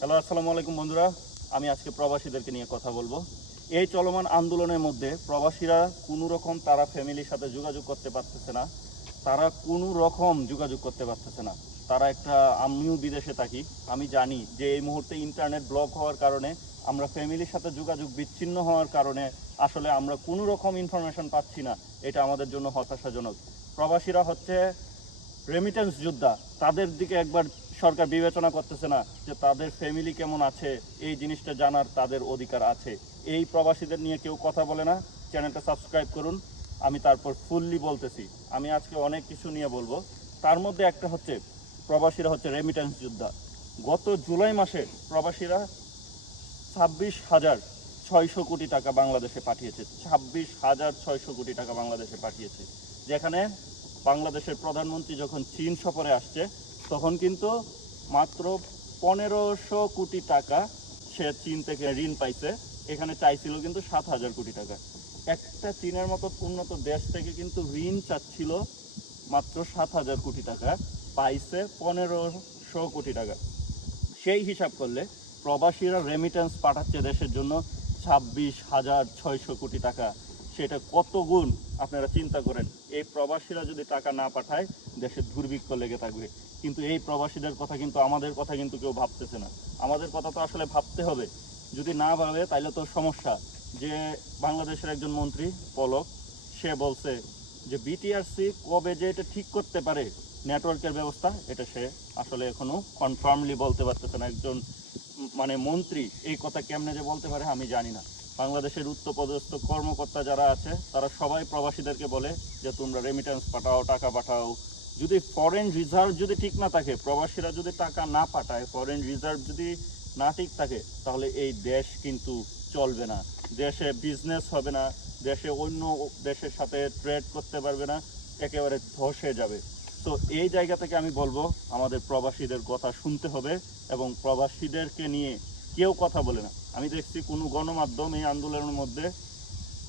Hello, আসসালামু আলাইকুম বন্ধুরা। আমি আজকে প্রবাসীদেরকে নিয়ে কথা বলব। এই চলমান আন্দোলনের মধ্যে প্রবাসীরা কোনো রকম তারা ফ্যামিলির সাথে যোগাযোগ করতে পারতেছে না। তারা কোনো রকম যোগাযোগ করতে পারতেছে না। তারা একটা আমিও বিদেশে থাকি। আমি জানি যে এই মুহূর্তে ইন্টারনেট ব্লক হওয়ার কারণে, আমরা ফ্যামিলির সাথে যোগাযোগ বিচ্ছিন্ন হওয়ার কারণে আসলে আমরা কোনো রকম ইনফরমেশন পাচ্ছি না। এটা আমাদের জন্য হতাশাজনক। প্রবাসীরা হচ্ছে রেমিটেন্স যোদ্ধা। তাদের দিকে একবার সরকার বিবেচনা করতেছে না যে তাদের ফ্যামিলি কেমন আছে, এই জিনিসটা জানার তাদের অধিকার আছে। এই প্রবাসীদের নিয়ে কেউ কথা বলে না। চ্যানেলটা সাবস্ক্রাইব করুন। আমি তারপর ফুললি বলতেছি। আমি আজকে অনেক কিছু নিয়ে বলব। তার মধ্যে একটা হচ্ছে, প্রবাসীরা হচ্ছে রেমিটেন্স যোদ্ধা। গত জুলাই মাসে প্রবাসীরা ছাব্বিশ হাজার ছয়শো কোটি টাকা বাংলাদেশে পাঠিয়েছে। ছাব্বিশ হাজার ছয়শো কোটি টাকা বাংলাদেশে পাঠিয়েছে। যেখানে বাংলাদেশের প্রধানমন্ত্রী যখন চীন সফরে আসছে তখন কিন্তু মাত্র পনেরোশো কোটি টাকা সে চীন থেকে ঋণ পাইছে। এখানে চাইছিল কিন্তু সাত হাজার কোটি টাকা। একটা চীনের মতো উন্নত দেশ থেকে কিন্তু ঋণ চাচ্ছিল মাত্র সাত হাজার কোটি টাকা, পাইছে পনেরোশো কোটি টাকা। সেই হিসাব করলে প্রবাসীরা রেমিটেন্স পাঠাচ্ছে দেশের জন্য ছাব্বিশ হাজার ছয়শো কোটি টাকা। সেটা কত গুণ আপনারা চিন্তা করেন। এই প্রবাসীরা যদি টাকা না পাঠায়, দেশের দুর্ভিক্ষ লেগে থাকবে। কিন্তু এই প্রবাসীদের কথা কিন্তু, আমাদের কথা কিন্তু কেউ ভাবতেছে না। আমাদের কথা তো আসলে ভাবতে হবে। যদি না ভাবে তাহলে তো সমস্যা। যে বাংলাদেশের একজন মন্ত্রী, পলক, সে বলছে যে বিটিআরসি কবে যে এটা ঠিক করতে পারে, নেটওয়ার্কের ব্যবস্থা, এটা সে আসলে এখনও কনফার্মলি বলতে পারতেছে না। একজন মানে মন্ত্রী, এই কথা কেমনে যে বলতে পারে আমি জানি না। বাংলাদেশের উচ্চপদস্থ কর্মকর্তা যারা আছে, তারা সবাই প্রবাসীদেরকে বলে যে, তোমরা রেমিটেন্স পাঠাও, টাকা পাঠাও। যদি ফরেন রিজার্ভ যদি ঠিক না থাকে, প্রবাসীরা যদি টাকা না পাঠায় ফরেন রিজার্ভ যদি না ঠিক থাকে, তাহলে এই দেশ কিন্তু চলবে না। দেশে বিজনেস হবে না, দেশে অন্য দেশের সাথে ট্রেড করতে পারবে না, একেবারে ধসে যাবে। তো এই জায়গা থেকে আমি বলব, আমাদের প্রবাসীদের কথা শুনতে হবে এবং প্রবাসীদেরকে নিয়ে কেউ কথা বলে না। আমি দেখছি কোনো গণমাধ্যম এই আন্দোলনের মধ্যে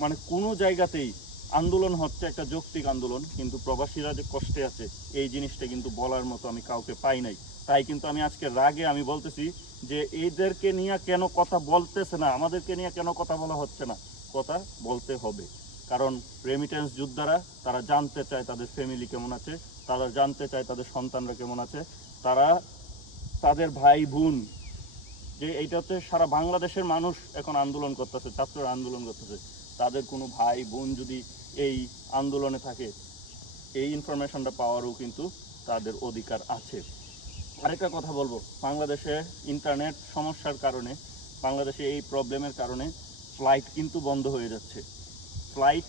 মানে কোনো জায়গাতেই আন্দোলন হচ্ছে একটা যৌক্তিক আন্দোলন, কিন্তু প্রবাসীরা যে কষ্টে আছে, এই জিনিসটা কিন্তু বলার মতো আমি কাউকে পাই নাই। তাই কিন্তু আমি আজকে রাগে আমি বলতেছি যে এইদেরকে নিয়ে কেন কথা বলতেছে না, আমাদেরকে নিয়ে কেন কথা বলা হচ্ছে না? কথা বলতে হবে। কারণ রেমিটেন্স যোদ্ধারা, তারা জানতে চায় তাদের ফ্যামিলি কেমন আছে, তারা জানতে চায় তাদের সন্তানরা কেমন আছে, তারা তাদের ভাই বোন যে এইটা হচ্ছে সারা বাংলাদেশের মানুষ এখন আন্দোলন করতেছে, ছাত্ররা আন্দোলন করতেছে। তাদের কোনো ভাই, বোন যদি এই আন্দোলনে থাকে, এই ইনফরমেশনটা পাওয়ারও কিন্তু তাদের অধিকার আছে। আরেকটা কথা বলব, বাংলাদেশে ইন্টারনেট সমস্যার কারণে, বাংলাদেশে এই প্রবলেমের কারণে ফ্লাইট কিন্তু বন্ধ হয়ে যাচ্ছে। ফ্লাইট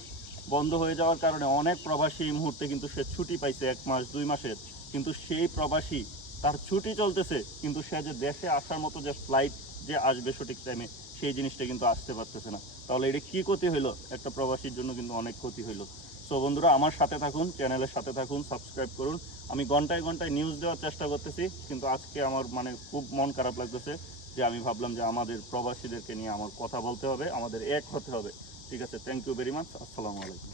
বন্ধ হয়ে যাওয়ার কারণে অনেক প্রবাসী এই মুহূর্তে কিন্তু সে ছুটি পাইছে এক মাস, দুই মাসের। কিন্তু সেই প্রবাসী তার ছুটি চলতেছে, কিন্তু সে যে দেশে আসার মতো যে ফ্লাইট যে আসবে সঠিক টাইমে সেই জিনিসটা কিন্তু আসতে পারতেছে না। তাহলে এটা কি ক্ষতি হইল? একটা প্রবাসীর জন্য কিন্তু অনেক ক্ষতি হইল। সো বন্ধুরা, আমার সাথে থাকুন চ্যানেলের সাথে থাকুন সাবস্ক্রাইব করুন। আমি ঘন্টায় ঘন্টায় নিউজ দেওয়ার চেষ্টা করতেছি, কিন্তু আজকে আমার মানে খুব মন খারাপ লাগতেছে যে আমি ভাবলাম যে আমাদের প্রবাসীদেরকে নিয়ে আমার কথা বলতে হবে, আমাদের এক হতে হবে। ঠিক আছে থ্যাংক ইউ ভেরি মাচ আসসালামু আলাইকুম।